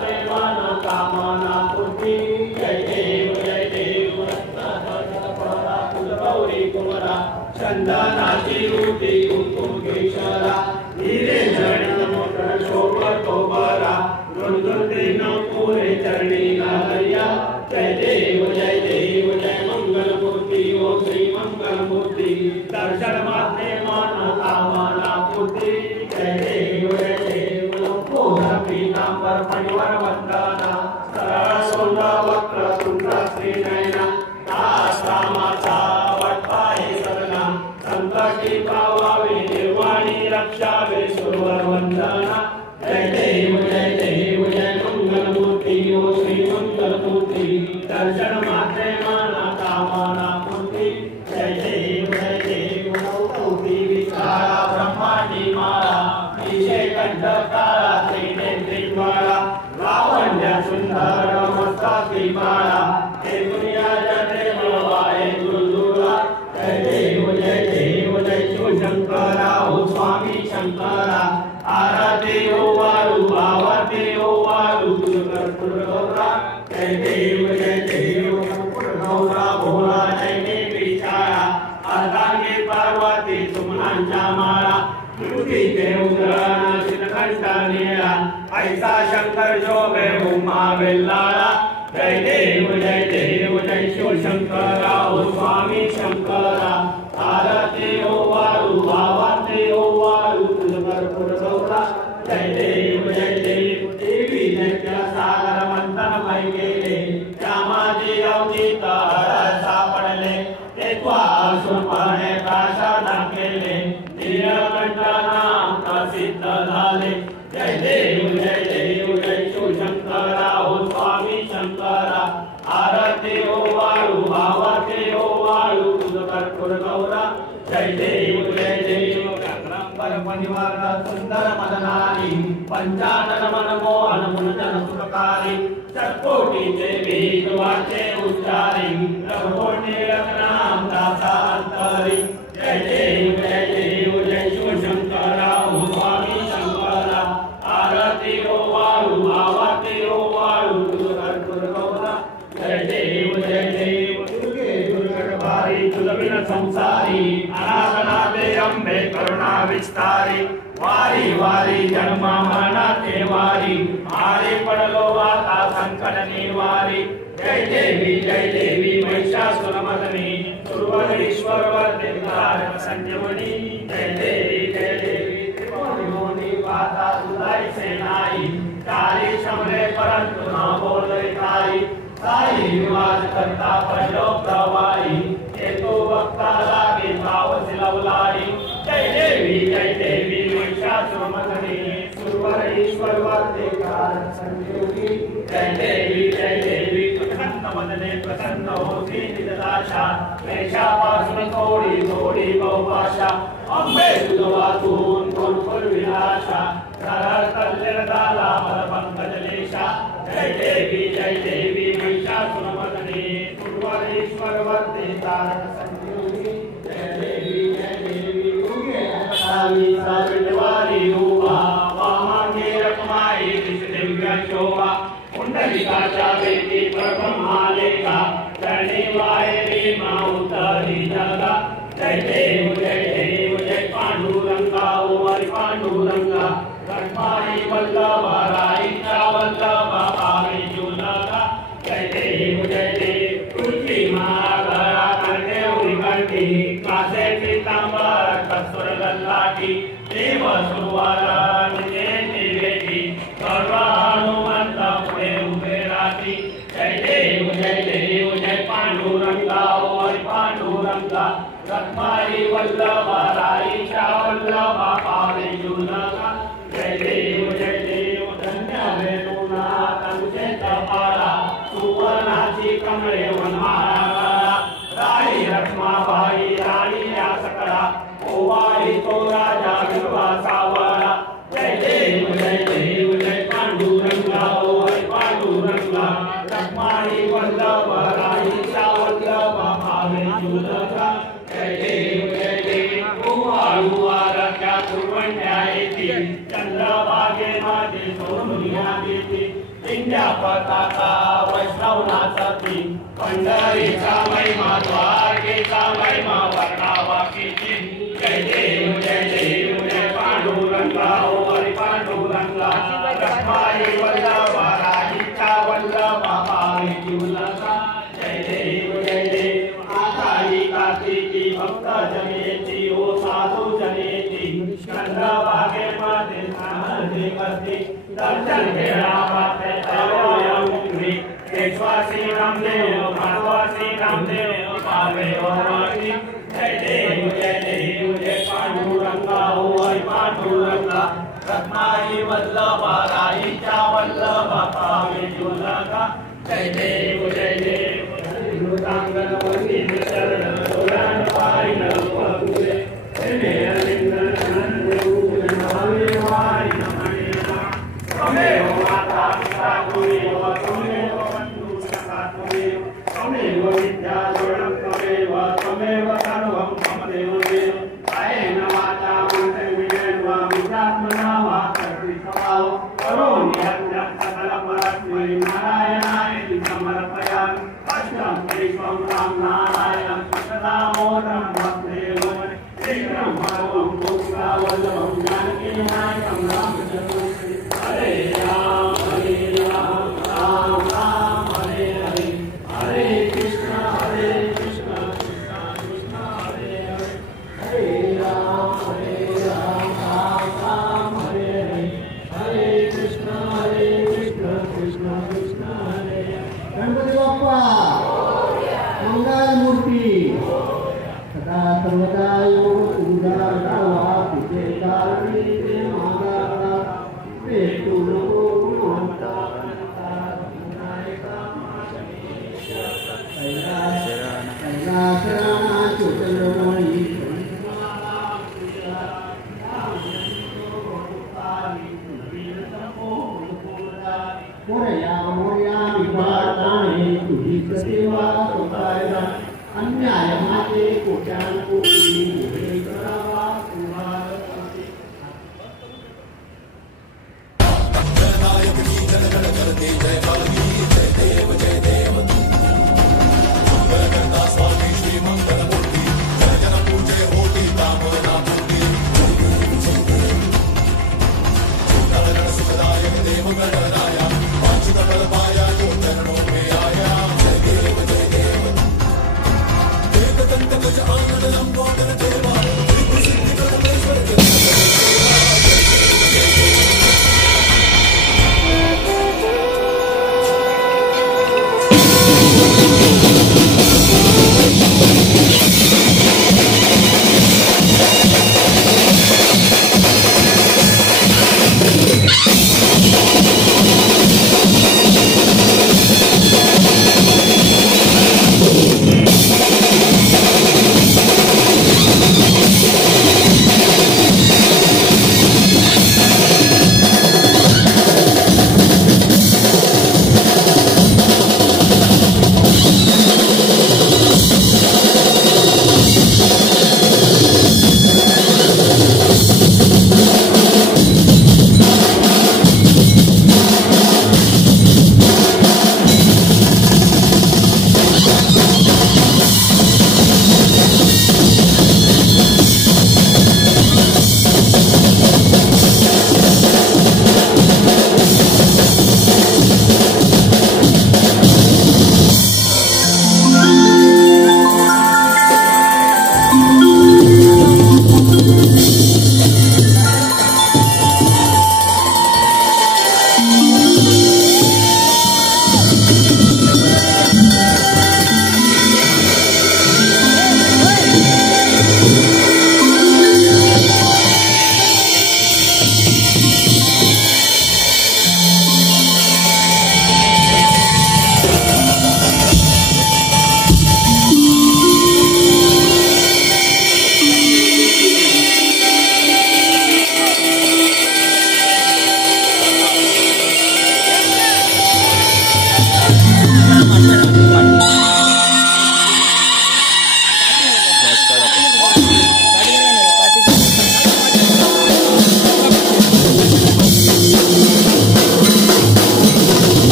माते मन कामना पूर्ती जय देव परा कुलगौरी कुमरा चंदनाची उटी कुंकुमेश्वरा हिरे जण मोटर शोभतो बरा गुणगुणतीन पुरे चरणी घालया जय देव जय मंगल मूर्ती ओ श्री मंगल मूर्ती दर्शन माते मन कामना पूर्ती जय देव पूर्ण पीतांबर परिवार वंदना सरळ सोंडा वक्र तुंड श्री नयना आश्रमाचा वटपाय सगना संकटी पावावे निर्वाणी रक्षावे सुरवर वंदना जय देव जय मंगल मूर्ती ओ श्री मंगल मूर्ती दर्शन मात्रे माना कामना पूर्ती जय देव मूर्ती विचारा ब्रह्मांडी माळा विषय कंठ काळा त्रिनेत्री माळा लावण्य सुंदर मस्तकी माळा हे दुनिया जने मळवाए गुरुदुरा जय देव शिवशंकरा ओ स्वामी शंकरा आरती ओ वारु आरती ओ वारु दुर्गौरा जय देव गौरा भोळा जयने विचारा अर्धांगी पार्वती सुमनांच्या माळा तुझी देवग्रहण शिलकंठा निळा ऐसा शंकर शोभे उमा वेल्लाळा जय देव जय शिवशंकरा ओ स्वामी शंकरा आरती ओ वारु आरती ओ वारु दुर्गौरा जय देव देवी जय सागर मंथन मय गेले त्यामाजी अवचित हर सापडले ते त्वासुरपणे प्राशासन केले नीलकंठ नाम प्रसिद्ध झाले जय देव जय शिवशंकरा ओ स्वामी शंकरा आरती ओ वाळू आरती ओ वाळू तुझ गौरा जय देव परिवार सुंदर मदनारी पंचानन मनमोहन मुनजन सुखकारी चकोटीचे बीज वाचे उच्चारी रघुकोटी रत्नाम दासा अंतरी जय देव जय शिवशंकरा ओ स्वामी शंकरा आरती ओ वाळू आरती ओ वाळू तुझ गौरा जय देव दुर्गेश्वरी तुलबिन संसारी अनाथनाथे अंबे करुणा विस्तारी वारी वारी जन्म मरणाचे वारी आरे पडलो आता संकट निवारी जय देवी महिषासुरमर्दिनी सुरवरेश्वर वर्धे कारक संजीवनी जय देवी त्रिभुवनी पाता तुझाईचे नाही चारी शमरे परंतु न बोलले काही साई विवाद करता पडलो प्रवाही येतो वक्ता लागे पावस लवलाई जय देवी महिषासुरमर्दिनी सुरवरेश्वर वर्धे कारक संजीवनी जय देवी प्रसन्न मदने प्रसन्न होती निजदाशा वेशापासून थोडी बहुभाषा अंबे तुझ वाचून कोण विलाशा सरळ कल्याण झाला मला पंकजलेशा जय देवी महिषासुरमर्दिनी सुरवरेश्वर वर्धे कारक संजीवनी जय देवी सावित्री रूपा वामांगी रखमाई दिव्य शोभा पुंडलिकाच्या वेदी ब्रह्मालेखा चरणी वायरी माउतरी जगा जय देव पांडुरंगा ओ पांडुरंगा रखमाई वल्लभा राईच्या वल्लभा पावी जुलगा जय देव तुझी मागरा करते उरिगंठी कासे पीतांबर कस्तुर गल्लाठी देव सुरवारा निजे निवेदी सर्व हनुमंत पुढे उभे राहती जय देव पांडुरंगा ओ पांडुरंगा रखमाई वल्लभा राईच्या वल्लभा पावी जुलगा जय देव धन्य वेणुना तुझे तपाला सुवर्णाची कमळे वनमाळा राई रखमाबाई राणी या सकळा ओवाळी तो राजा विधवा सावळा जय देव पांडुरंगा ओ पांडुरंगा रखमाई वल्लभा राईच्या वल्लभा पावी जुलगा जय देव ओवाळू आरत्या सुवण्या येती चंद्रभागे माझे सोनुया देती विंध्या पताका वैष्णव नाचती पंढरीचा महिमा द्वारकेचा महिमा वर्णावा किती जय देव जय पांडुरंगा हरी पांडुरंगा रखमाई वल्लभा राजीचा वल्लभा पावी जीवलका जय देव आताही कार्तिकी भक्त जनेची ओ साधू जनेची चंद्रभागे मध्ये आनंदी करते दर्शन घेणा पाते तवयमुक्ती केशवासी रामदेव माधवासी रामदेव पावे ओवासी जय देव जय पांडुरंगा हरी पांडुरंगा रखमाई वल्लभा राईच्या वल्लभा पावे जीवलका जय देव तांगण वंदी शरण सोलान पारिण पगुरे तेने अलिंगन अनंत नावे वारी नमणेना तमेव माता पिता गुरुदेव तमेव बंधु सखा तमेव विद्या जोडं तमेव सर्वं तमेव देव आयेन वाचा मन्त्रं विजयं वा विद्यात्मना वा सर्वे स्वभाव करोमि यज्ञं सकलपरस्मै नारायणाय समर्पयामि विश्वं राम नारायणं सदामोदं वसुदेवं शीघ्रं भगवं भूतकावल्लभं जानकीनायकं रामचन्द्रं हरे राम राम राम हरे हरे हरे कृष्ण कृष्ण कृष्ण हरे हरे हरे राम राम राम हरे हरे हरे कृष्ण कृष्ण कृष्ण हरे हरे गणपती बाप्पा मंगलमूर्ती सदा सर्वदा योग पूजा गावा तुझे कारणी ते मागा ते तुलो गुणवंता कैलासराणा चोचंद्रमणी मोर्या विभागाने तुझी सेवा सोपायला अन्याय माते कोट्यान कोटी